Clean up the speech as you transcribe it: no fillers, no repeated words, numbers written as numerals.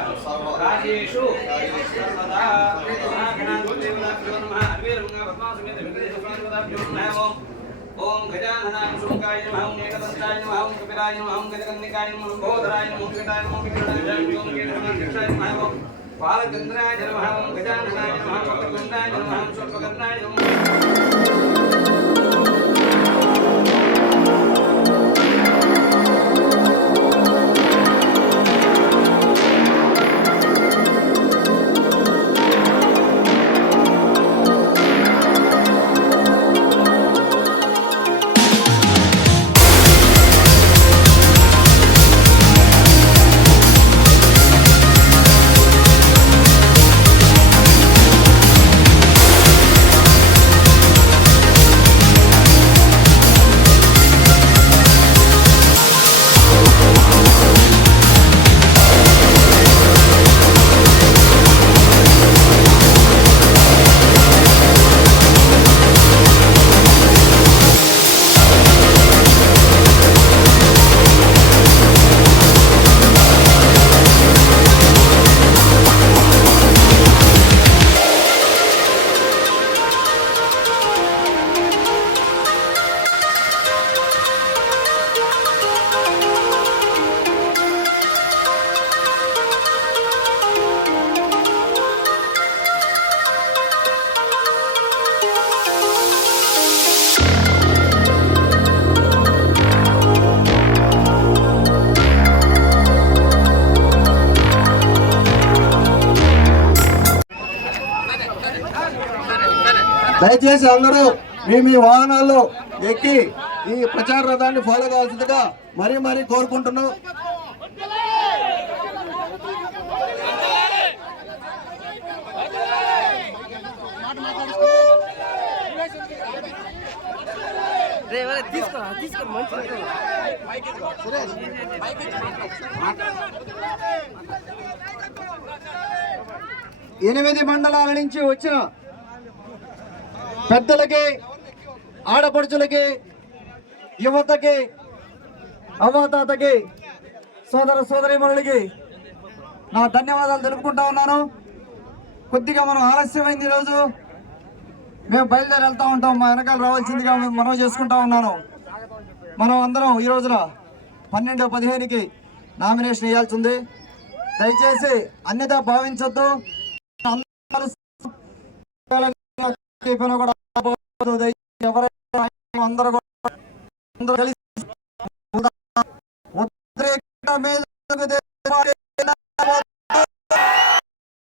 कार्येषु सर्वदा गणाधिपतिदेवताभ्यो नमः अद्वैतगंगा पद्मासमेत वेंकटेश्वरदेवताभ्यो नमः ओम गजाननाय शुंकाय नमः ओम एकदंताय नमः ओम कपिलाय नमः ओम गजकर्णिकाय नमः ओम भोधराय नमः ओम कीटाय नमः ओम विकटाय नमः ओम केतनाय नमः ओम बालचंद्राय नमः ओम गजाननाय नमः ओम वक्रतुंडाय नमः ओम सर्वगन्नाय नमः। దయచేసి అందరూ మీ వాహనాల్లో ఎక్కి ఈ ప్రచార రథాన్ని ఫాలో కావాల్సిందిగా మరీ కోరుకుంటున్నాం. ఎనిమిది మండలాల నుంచి వచ్చిన పెద్దలకి, ఆడపడుచులకి, యువతకి, అవ్వాతాతకి, సోదర సోదరీమణులకి నా ధన్యవాదాలు తెలుపుకుంటా ఉన్నాను. కొద్దిగా మనం ఆలస్యమైంది ఈరోజు, మేము బయలుదేరి వెళ్తూ ఉంటాం. మా వెనకాల రావాల్సిందిగా మనం చేసుకుంటా ఉన్నాను. మనం అందరం ఈ రోజున 12-15కి నామినేషన్ వేయాల్సి ఉంది. దయచేసి అన్యత భావించొద్దు. అందరూ కలిసి